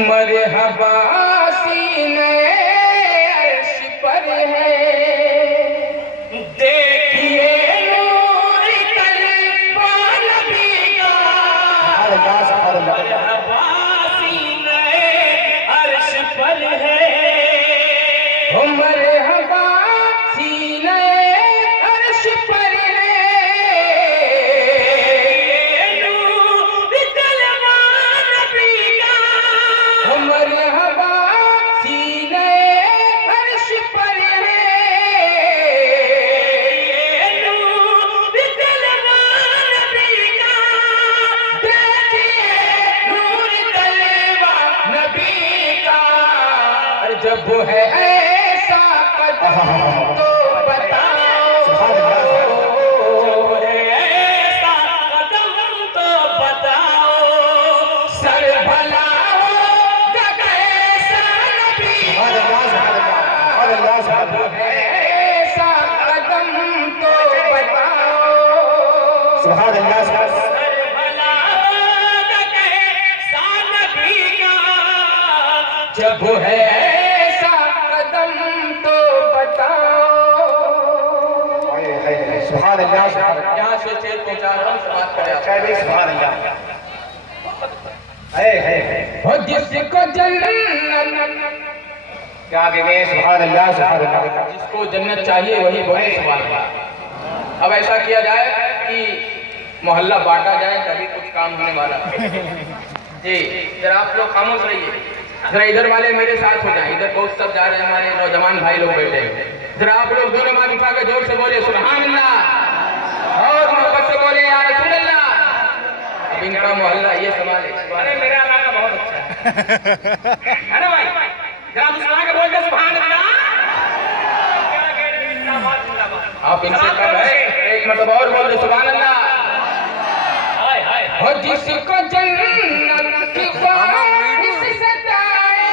मरहबा सीने अर्श पर है, देखिए नूर तलवा नबी का। मरहबा सीने अर्श पर है, मरहबा सीने अर्श पर है, नूर तलवा नबी का। मरहबा सीने अर्श पर है, नूर तलवा नबी का। देखिए नूर तलवा नबी का। जब है ऐसा कदम तो बताओ, जब है ऐसा कदम तो बताओ, सर भला होगा कैसा नबी का। जब है ऐसा कदम तो बताओ, सर भला होगा कैसा नबी का। जब है ऐसा कदम तो बताओ। यहाँ से शेर पहुंचा रहा हूँ, समाप्त करें। हो जिसको जन्नत, क्या आगे गए? सुभान अल्लाह, सुभान अल्लाह। जिसको जन्नत चाहिए वही बोले सुभान अल्लाह। अब ऐसा किया जाए कि मोहल्ला बांटा जाए, तभी कुछ काम होने वाला जी। जरा आप लोग खामोश रहिए, जरा इधर वाले मेरे साथ हो जाए। इधर बहुत सब जा रहे हैं, हमारे नौजवान भाई लोग बैठे हैं। जरा आप लोग दोनों हाथ उठा कर जोर से बोले सुभान अल्लाह, और मोहब्बत से बोले या रसूल अल्लाह। अब इनका मोहल्ला ये सवाल है। अरे मेरा इलाका बहुत अच्छा है ना भाई? जरा मुस्कुरा के बोल दे सुभान अल्लाह। आप इनसे कम है, एक मतलब और बोल दे सुभान अल्लाह। हो जिसको जन्नत की ख्वाहिश सताए,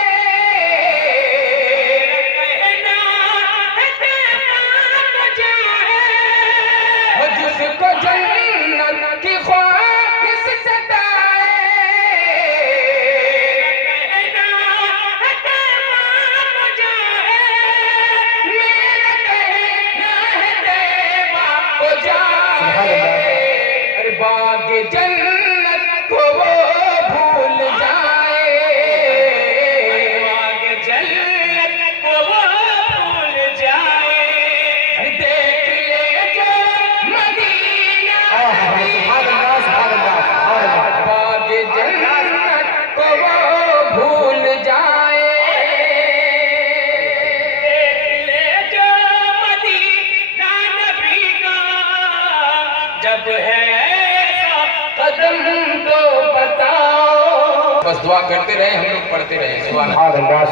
हो जिसको जन्नत की ख्वाहिश सताए, मेरा कहना है तैबा हो जाए। अरे बाग जन्नत को वो भूल जाए, बाग जन्नत को वो भूल जाए। देख ले जो मदीना, बाग जन्नत को वो भूल जाए। देख ले जो मदीना नबी का। जब है ऐसा कदम तो बताओ। बस दुआ करते रहे, हम लोग पढ़ते रहे। सुभान अल्लाह।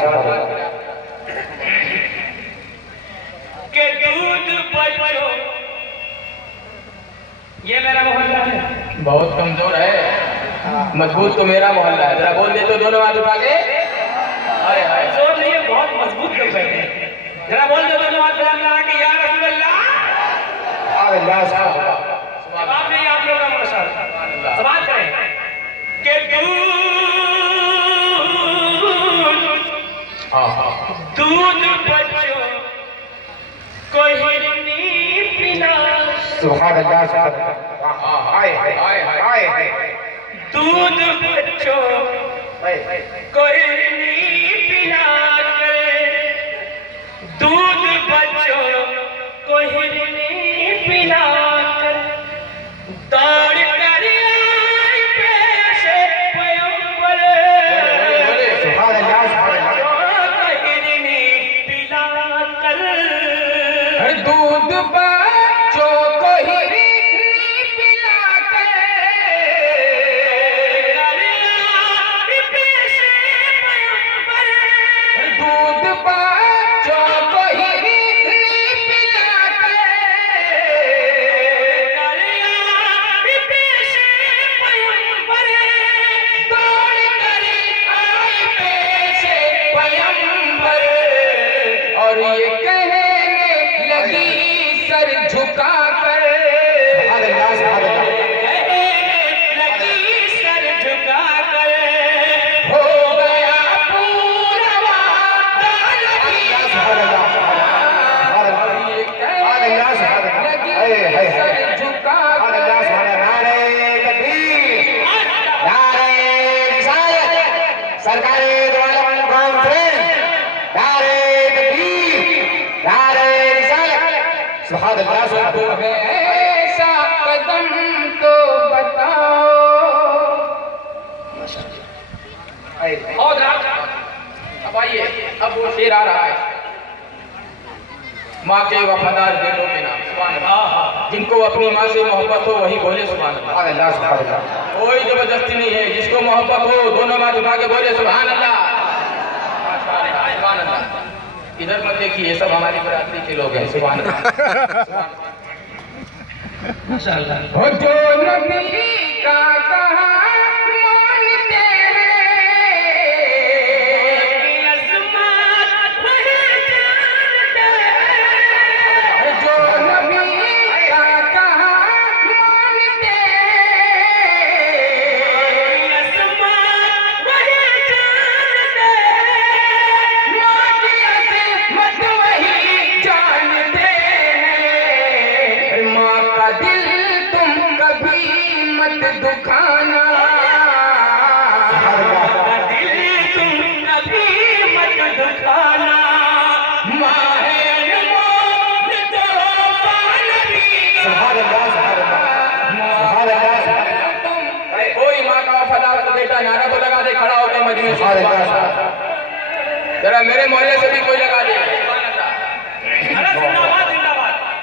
के दूध बच्चों, ये मेरा मोहल्ला है, बहुत कमजोर है, मजबूत तो मेरा मोहल्ला है। जरा बोल दे तो दोनों हाथ उठा के। अरे जोर नहीं है, बहुत मजबूत लोग बैठे हैं। जरा बोल दे दोनों हाथ उठा के या रसूल अल्लाह। जवाब नहीं आप लोग का मुर्शद। सवाल करें कि दूध बच्चों को हिरनी पिला। सुभान अल्लाह, सुभान अल्लाह। दूध बच्चों को हिरनी पिला कर, दूध बच्चों को हिरनी पिला कर, दौड़ कर आए पेश पैगंबर। सुभान अल्लाह, सुभान अल्लाह। हिरनी पिला कर, दूध बच्चों को हिरनी पिला कर, पेश पैगंबर। दूध बच्चों को हिरनी पिला कर, पेश पैगंबर। दौड़ कर आए पेश पैगंबर, और ये कहने लगी सर झुका कर, सर झुका सुभान अल्लाह सुभान अल्लाह नारे तकबीर नारे रिसालत सरकारे दो आलम कॉन्फ्रेंस नारे तकबीर नारे रिसालत सुभान अल्लाह सुभान तो अल्लाह है ऐसा कदम तो बताओ। और अब आइए, अब वो शेर आ रहा है माँ के वफादार बेटों के नाम। सुभान अल्लाह। जिनको अपनी माँ से मोहब्बत हो वही बोले सुभान अल्लाह। सुभान अल्लाह सुभान अल्लाह कोई जबरदस्ती नहीं है, जिसको मोहब्बत हो दोनों हाथ उठा के बोले सुभान अल्लाह। सुभान अल्लाह। इधर मत देखिए, ये सब हमारी बरादरी के लोग हैं। सुभान अल्लाह। माशाअल्लाह। हो जो नबी का कहा मानते हैं, अज़मत वही जानते हैं। जो नबी का कहा मानते हैं, अज़मत वही जानते हैं। माँ की अज़मत वही जानते हैं। माँ का दिल तुम कभी मत दुखाना, दिल तुम कभी मत दुखाना। माँ है अनमोल तोहफा नबी का। सुभान अल्लाह सुभान अल्लाह सुभान अल्लाह कोई माँ का वफादार तो बेटा नारा तो लगा दे, खड़ा होकर मजमे सुभान अल्लाह सुभान अल्लाह जरा मेरे मोहल्ले से भी कोई लगा दे।